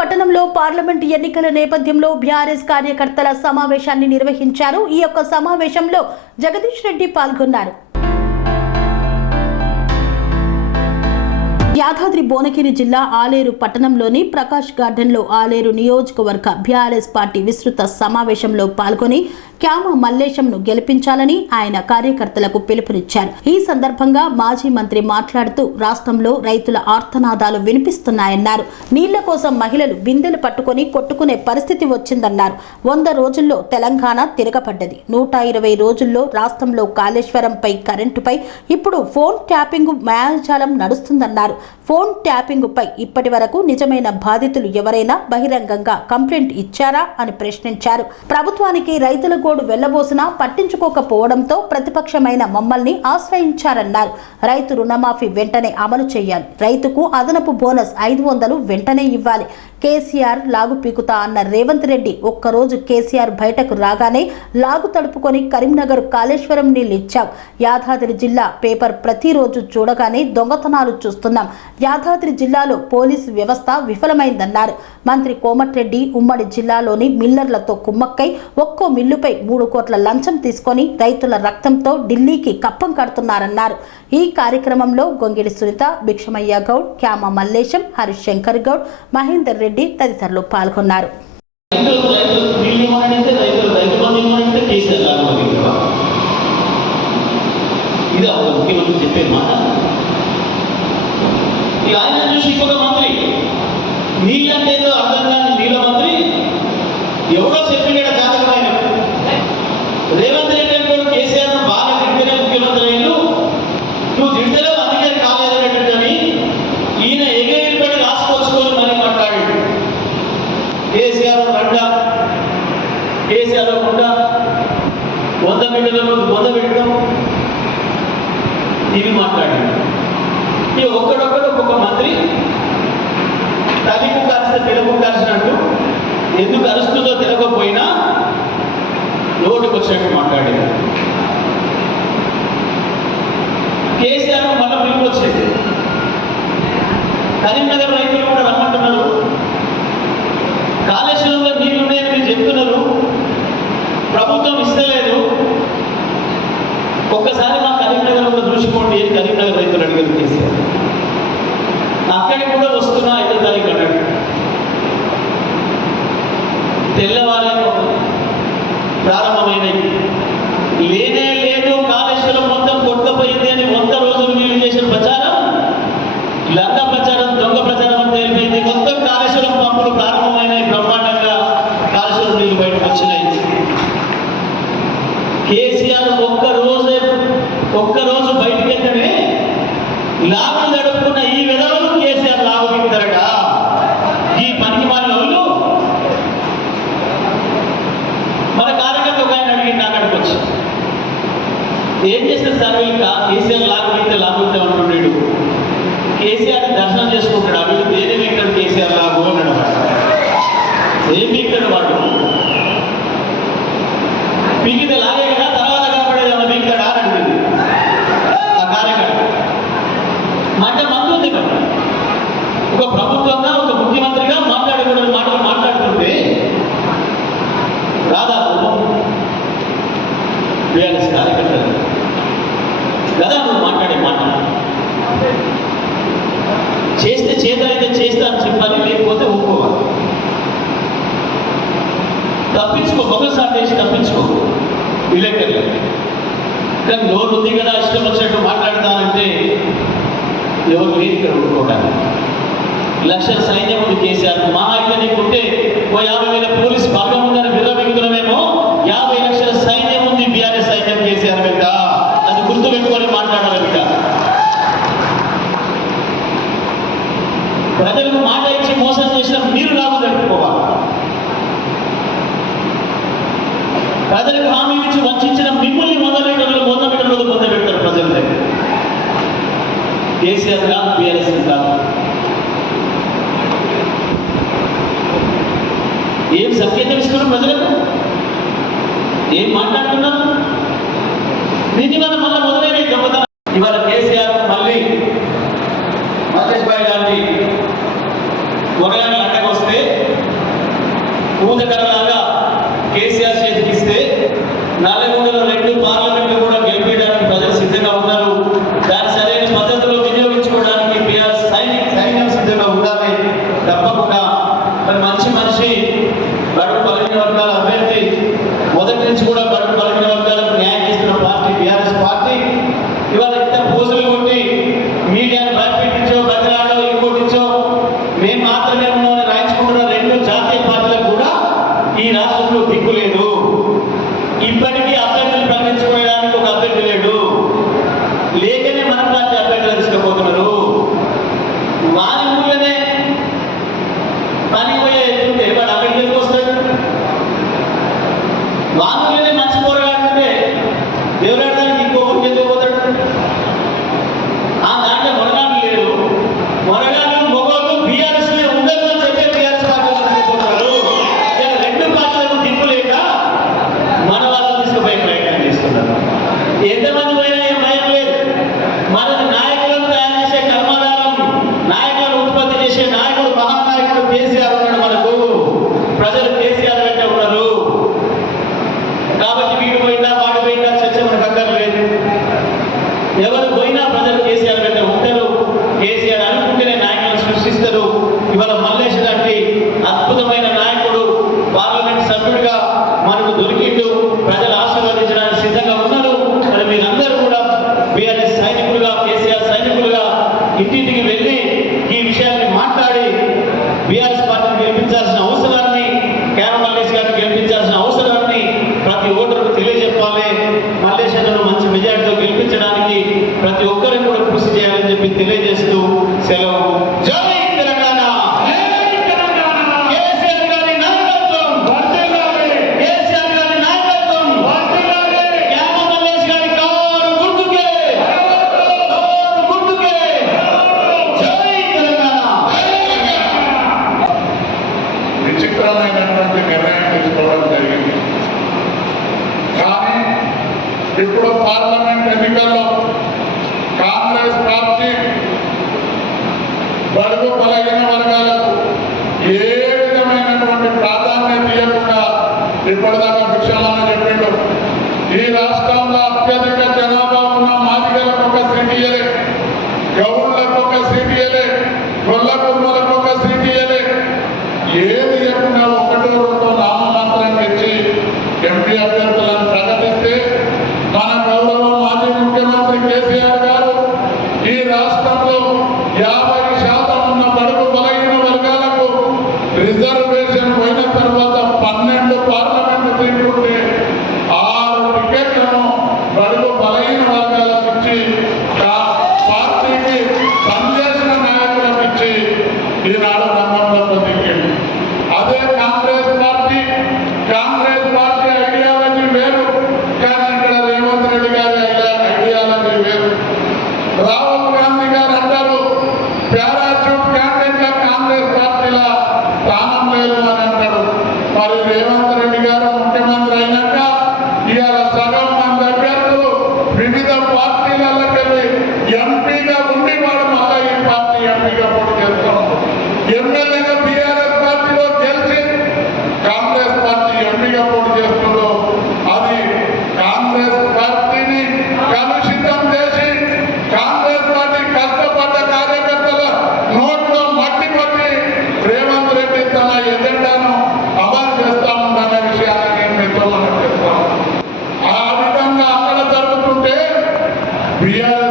పట్టణంలో పార్లమెంట్ ఎన్నికల నేపథ్యంలో బీఆర్ఎస్ కార్యకర్తల సమావేశాన్ని నిర్వహించారు. ఈ యొక్క సమావేశంలో జగదీష్ రెడ్డి పాల్గొన్నారు. యాదాద్రి భువనగిరి జిల్లా ఆలేరు పట్టణంలోని ప్రకాష్ గార్డెన్లో ఆలేరు నియోజకవర్గ బీఆర్ఎస్ పార్టీ విస్తృత సమావేశంలో పాల్గొని క్యామ మల్లేశంను గెలిపించాలని ఆయన కార్యకర్తలకు పిలుపునిచ్చారు. ఈ సందర్భంగా మాజీ మంత్రి మాట్లాడుతూ రాష్ట్రంలో రైతుల ఆర్తనాదాలు వినిపిస్తున్నాయన్నారు. నీళ్ళ కోసం మహిళలు బిందెలు పట్టుకొని కొట్టుకునే పరిస్థితి వచ్చిందన్నారు. వంద రోజుల్లో తెలంగాణ తిరగబడ్డది. నూట ఇరవై రోజుల్లో రాష్ట్రంలో కాళేశ్వరంపై కరెంటుపై ఇప్పుడు ఫోన్ ట్యాపింగ్ మాయాజాలం నడుస్తుందన్నారు. ఫోన్ ట్యాపింగ్పై ఇప్పటి వరకు నిజమైన బాధితులు ఎవరైనా బహిరంగంగా కంప్లైంట్ ఇచ్చారా అని ప్రశ్నించారు. ప్రభుత్వానికి రైతుల గోడు వెళ్ళబోసినా పట్టించుకోకపోవడంతో ప్రతిపక్షమైన మమ్మల్ని ఆశ్రయించారన్నారు. రైతు రుణమాఫీ వెంటనే అమలు చేయాలి. రైతుకు అదనపు బోనస్ ఐదు వందలు వెంటనే ఇవ్వాలి. కేసీఆర్ లాగు పీకుతా అన్న రేవంత్ రెడ్డి ఒక్కరోజు కేసీఆర్ బయటకు రాగానే లాగు తడుపుకొని కరీంనగర్ కాళేశ్వరం నీళ్ళు ఇచ్చాం యాదాద్రి జిల్లా పేపర్ ప్రతిరోజు చూడగానే దొంగతనాలు చూస్తున్నాం. యాదాద్రి జిల్లాలో పోలీసు వ్యవస్థ విఫలమైందన్నారు. మంత్రి కోమటిరెడ్డి ఉమ్మడి జిల్లాలోని మిల్లర్లతో కుమ్మక్కై ఒక్కో మిల్లుపై మూడు కోట్ల లంచం తీసుకొని రైతుల రక్తంతో ఢిల్లీకి కప్పం కడుతున్నారన్నారు. ఈ కార్యక్రమంలో గొంగిడి సునీత భిక్షమయ్య గౌడ్ క్యామ మల్లేశం హరిశంకర్ గౌడ్ మహేందర్ రెడ్డి తదితరులు పాల్గొన్నారు. ఇది ఒక ముఖ్యమంత్రి చెప్పే మాట ఇక ఆయన చూసి ఇంకొక మంత్రి నీళ్ళంటే ఏదో అర్థం కాని నీళ్ళ మంత్రి ఎవడో చెప్పిన జాతకమైన. రేవంత్ రెడ్డి అంటే కేసీఆర్ బాగా తింటేనే ముఖ్యమంత్రి అయ్యిండు. నువ్వు తింటేనే అందుకే కాలేదనేటని ఈయన ఎగిరిపడి రాసుకొచ్చుకొని మరి మాట్లాడాడు. కేసీఆర్ గడ్డ కేసీఆర్ గుండ వంద బిడ్డల వంద పెట్టడం ఇవి మాట్లాడాడు. ఈ ఒక్కడొక్కడు ఒక్కొక్క మంత్రి తల్లికు కాస్త తెలుగు కాసినట్టు. ఎందుకు అరుస్తుందో తెలియకపోయినా నోటుకు వచ్చినట్టు మాట్లాడేది. కేసీఆర్ మళ్ళీ పిలుపు వచ్చేది. కరీంనగర్ రైతులు కూడా రమ్మంటున్నారు. కాళేశ్వరంలో నీళ్ళున్నాయని మీరు చెప్తున్నారు. ప్రభుత్వం ఇస్తలేదు. ఒక్కసారి మా కరీంనగర్ కూడా చూసుకోండి కరీంనగర్ రైతులు అడిగారు కేసీఆర్. అక్కడికి కూడా వస్తున్నా ఐదో తారీఖు అన్నాడు తెల్లవారే ప్రారంభమైనవి లేనే లేదు కాళేశ్వరం మొత్తం కొట్టుకుపోయింది అని వంద రోజులు వీళ్ళు చేసిన ప్రచారం లంక ప్రచారం దొంగ ప్రచారం అని తెలిపింది మొత్తం కాళేశ్వరం పంపులు ప్రారంభమైనాయి బ్రహ్మాండంగా కాళేశ్వరం నీళ్ళు బయటకు వచ్చినాయి కేసీఆర్ ఒక్క రోజే ఒక్క రోజు బయటికి వెళ్తేనే లాభం గడుపుకున్న ఈ విధవలు కేసీఆర్ లాభం ఇస్తారట ఈ పనికి మన వాళ్ళు మన కార్యకర్త ఒక ఆయన అడిగింది నాకు అక్కడికి వచ్చి ఏం చేస్తారు సార్? వీళ్ళు కేసీఆర్ లాభం అయితే లాభం అంటున్నాడు. కేసీఆర్ దర్శనం చేసుకుంటాడు. అభివృద్ధి ఏదేమి కేసీఆర్ లాభం అన్నాడు వాడు. ఏం వీక్తాడు వాడు పీకితే లాగే కదా తర్వాత కనపడేది ఏమన్నా వీక్తాడా అని అడిగింది ఆ కార్యకర్త మాట మందు ఉంది కదా ఒక ప్రభుత్వంగా ఒక ముఖ్యమంత్రిగా మాట్లాడకూడని మాటలు మాట్లాడుతుంటే రాదా కోపం బీఆర్ఎస్ కార్యకర్తలు కదా నువ్వు మాట్లాడే మాట చేస్తే చేతనైతే చేస్తా అని చెప్పాలి లేకపోతే ఒప్పుకోవాలి తప్పించుకో ఒకసారి చేసి తప్పించుకో విలేకరులు కానీ నోరు ఉంది కదా ఇష్టం వచ్చినట్టు మాట్లాడతానంటే ఎవరు లేని ఇక్కడ ఉండుకోవడానికి లక్ష సైన్యం ఉంది కేసీఆర్ మా అయితే నీకుంటే ఓ యాభై వేల పోలీస్ బలగం ఉందని విర్రబెక్కుతున్నామేమో యాభై లక్షల సైన్యం ఉంది బీఆర్ఎస్ సైన్యం కేసీఆర్ వెంట అది గుర్తు పెట్టుకొని మాట్లాడాలి బిడ్డ ప్రజలకు మాట ఇచ్చి మోసం చేసిన మీరు లాభం జరుపుకోవాలి. ప్రజలకు హామీ ఇచ్చి వంచిన మిమ్మల్ని మొదలెట్టలు మొదలెట్టలు మొదలెడతారు ప్రజల దగ్గర కేసీఆర్ కాదు బీఆర్ఎస్ కాదు ఏం సంకేతం ఇస్తున్నాం ప్రజలకు? ఏం మాట్లాడుతున్నాం దీని వల్ల మళ్ళీ మొదలైన దొంగతనం ఇవాళ కేసీఆర్ మళ్ళీ మహేష్ భాయ్ గారిని వరగాన్ని అడ్డకొస్తే పూజకరలాగా కేసీఆర్ చేతికిస్తే నల్లగొండలో రెండు పార్టీ దిక్కు లేదు సృష్టిస్తారు ఇవాళ మల్లేష్ లాంటి అద్భుతమైన నాయకుడు పార్లమెంట్ సభ్యుడిగా మనకు దొరికిండు. ప్రజలు ఆశీర్వదించడానికి సిద్ధంగా ఉన్నారు. మరి మీరందరూ కూడా బీఆర్ఎస్ సైనికులుగా కేసీఆర్ సైనికులుగా ఇంటింటికి వెళ్ళి ఈ విషయాన్ని మాట్లాడి బీఆర్ఎస్ పార్టీని గెలిపించాల్సిన అవసరాన్ని కేర మల్లేష్ గారిని గెలిపించాల్సిన అవసరాన్ని ప్రతి ఓటర్కు తెలియజెప్పాలి. మల్లేష్ మంచి మెజార్టీతో గెలిపించడానికి ప్రతి ఇప్పుడు పార్లమెంట్ ఎన్నికల్లో కాంగ్రెస్ పార్టీ బడుగు బలహీన వర్గాలకు ఏ విధమైనటువంటి ప్రాధాన్యత ఇవ్వకుండా ఇప్పటిదాకా భిక్షమాన చెప్పిండు. ఈ రాష్ట్రంలో అత్యధిక జనాభా ఉన్న మాదిగలకు ఒక సీటు గౌరులకు ఒక సీటు ఇయ్యలే గొల్ల కుర్మలకు ఒక సీటు ఏది ఇవ్వకుండా ఒకటో రెండో నామ We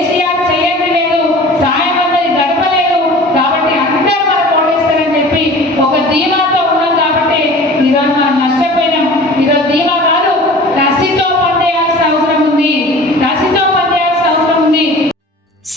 iglesia